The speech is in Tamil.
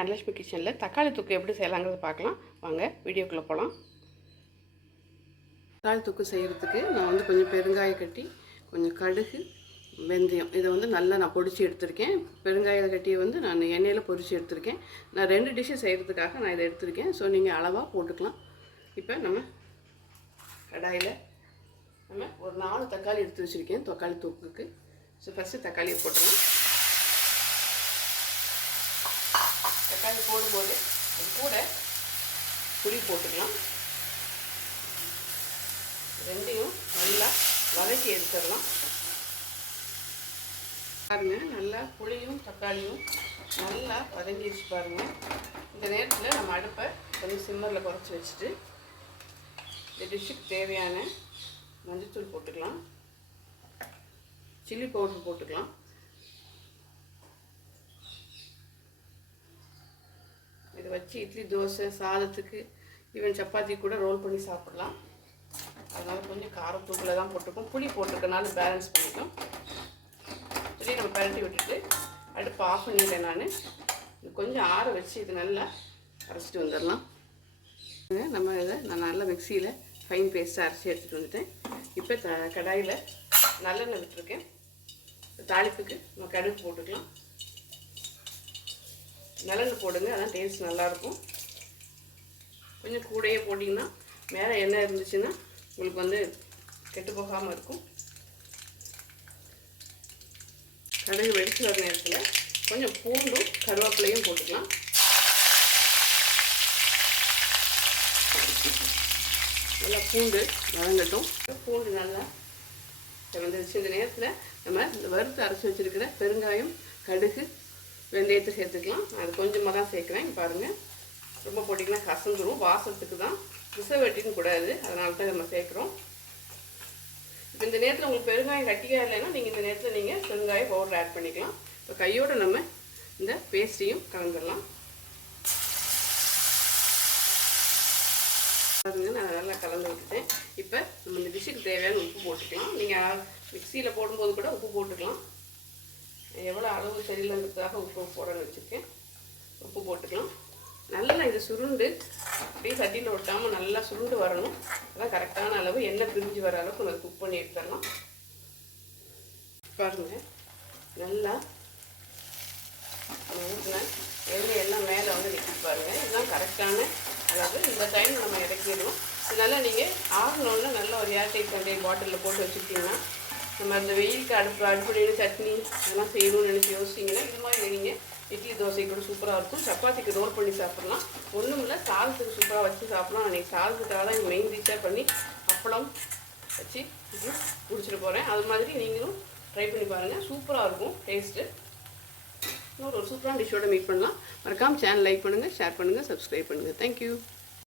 அனலட்சுமி கிச்சனில் தக்காளி தூக்கு எப்படி செய்யலாங்கிறது பார்க்கலாம். வாங்க வீடியோக்குள்ளே போகலாம் தக்காளி தூக்கு செய்கிறதுக்கு நான் வந்து கொஞ்சம் பெருங்காயம் கட்டி கொஞ்சம் கடுகு வெந்தயம். இதை வந்து நல்லா நான் பொடிச்சு எடுத்திருக்கேன். பெருங்காய கட்டியை வந்து நான் எண்ணெயில் பொரிச்சு எடுத்திருக்கேன். நான் ரெண்டு டிஷ்ஷு செய்கிறதுக்காக நான் இதை எடுத்திருக்கேன். ஸோ நீங்கள் அளவாக போட்டுக்கலாம். இப்போ நம்ம கடாயில் நம்ம ஒரு நாலு தக்காளி எடுத்து வச்சுருக்கேன் தக்காளி தூக்குக்கு. ஸோ ஃபஸ்ட்டு தக்காளியை போட்டுக்கலாம். தக்காளி போடும்போது அது கூட புளி போட்டுக்கலாம். ரெண்டையும் நல்லா வதக்கி எடுத்துடலாம். பாருங்க நல்லா புளியும் தக்காளியும் நல்லா வதங்கிடுச்சு பாருங்க. இந்த நேரத்தில் நம்ம அடுப்பை கொஞ்சம் சிம்மரில் குறைச்சி வச்சுட்டு இந்த டிஷ்ஷுக்கு தேவையான மஞ்சத்தூள் போட்டுக்கலாம். சில்லி பவுடர் போட்டுக்கலாம் இதை வச்சு இட்லி தோசை சாதத்துக்கு ஈவன் சப்பாத்தி கூட ரோல் பண்ணி சாப்பிட்லாம். அதனால் கொஞ்சம் காரத்தூக்கில் தான் போட்டிருக்கோம் புளி போட்டிருக்கனால பேலன்ஸ் பண்ணிக்கும் இப்படி நம்ம பரட்டி விட்டுட்டு அடுப்பு ஆஃப் பண்ணிட்டேன் நான். கொஞ்சம் ஆற வச்சு இது நல்லா அரைச்சிட்டு வந்துடலாம். நம்ம இதை நான் நல்லா மிக்சியில் ஃபைன் பேஸ்ட்டாக அரைச்சி எடுத்துகிட்டு வந்துட்டேன். இப்போ த கடாயில் நல்லெண்ணெய் விட்டுருக்கேன். தாளிப்புக்கு நம்ம கடுகு போட்டுக்கலாம். நல்லெண்ணெய் போடுங்க அதான் டேஸ்ட் நல்லாயிருக்கும். கொஞ்சம் கூடையே போட்டிங்கன்னா மேலே எண்ணெய் இருந்துச்சுன்னா உங்களுக்கு வந்து கெட்டு போகாமல் இருக்கும். கடுகு வெடிச்சு வர நேரத்தில் கொஞ்சம் பூண்டும் கருவேப்பிலையும் போட்டுக்கலாம். நல்லா பூண்டு வதங்கட்டும். பூண்டு நல்லா வந்துருச்சு. இந்த நேரத்தில் நம்ம இந்த வறுத்து அரைச்சி வச்சுருக்கிற பெருங்காயம் கடுகு வெந்தயத்தை சேர்த்துக்கலாம். அது கொஞ்சமாக தான் சேர்க்குறேன். பாருங்கள் ரொம்ப போட்டிங்கன்னா கசந்துடும் வாசத்துக்கு தான். ரிசர்வேட்டின்னு கூடாது அதனால தான் நம்ம சேர்க்குறோம். இப்போ இந்த நேரத்தில் உங்களுக்கு பெருங்காயம் கட்டியாக இல்லைன்னா நீங்கள் இந்த நேரத்தில் நீங்கள் பெருங்காயம் பவுடர் ஆட் பண்ணிக்கலாம். இப்போ கையோடு நம்ம இந்த பேஸ்ட்டையும் கலந்துடலாம். பாருங்க நான் நல்லா கலந்து விட்டுட்டேன். இப்போ நம்ம இந்த டிஷ்ஷுக்கு தேவையான உப்பு போட்டுக்கலாம். நீங்கள் மிக்சியில் போடும்போது கூட உப்பு போட்டுக்கலாம். எவ்வளோ அளவு சரியில்லாததுக்காக உப்பு போடணும்னு வச்சுருக்கேன். உப்பு போட்டுக்கலாம். நல்லா இது சுருண்டு அப்படியே சட்டியில் ஒட்டாமல் நல்லா சுருண்டு வரணும். அதான் கரெக்டான அளவு எண்ணெய் பிரிஞ்சு வர அளவுக்கு நம்ம குக் பண்ணி எடுத்துடலாம். பாருங்கள் நல்லா ஊற்றினேன் எண்ணெய் எல்லாம் மேலே வந்து நிற்கி பாருங்கள் இதுதான் கரெக்டான அளவு. இந்த டைம் நம்ம இறக்கிடணும். இதனால் நீங்கள் ஆகணுன்னு நல்ல ஒரு ஏர்டைட் கண்டே பாட்டிலில் போட்டு வச்சுக்கிட்டிங்கன்னா நம்ம அந்த வெயிலுக்கு அடுப்பு அடுப்படியில் சட்னி இதெல்லாம் செய்யணும்னு நினச்சி யோசிச்சிங்கன்னா இது மாதிரி நீங்கள் இட்லி தோசை கூட சூப்பராக இருக்கும். சப்பாத்திக்கு ரோல் பண்ணி சாப்பிட்லாம். ஒன்றும் இல்லை சாதத்துக்கு சூப்பராக வச்சு சாப்பிட்லாம். அன்றைக்கி சாதத்துக்காக தான் மெயின் டிஷ்ஷாக பண்ணி அப்பளம் வச்சு குடிச்சிட்டு போகிறேன் அது மாதிரி நீங்களும் ட்ரை பண்ணி பாருங்கள் சூப்பராக இருக்கும் டேஸ்ட்டு இன்னொரு ஒரு சூப்பரான டிஷ்ஷோட மீட் பண்ணலாம். மறக்காமல் சேனல் லைக் பண்ணுங்கள் ஷேர் பண்ணுங்கள் சப்ஸ்கிரைப் பண்ணுங்கள் தேங்க்யூ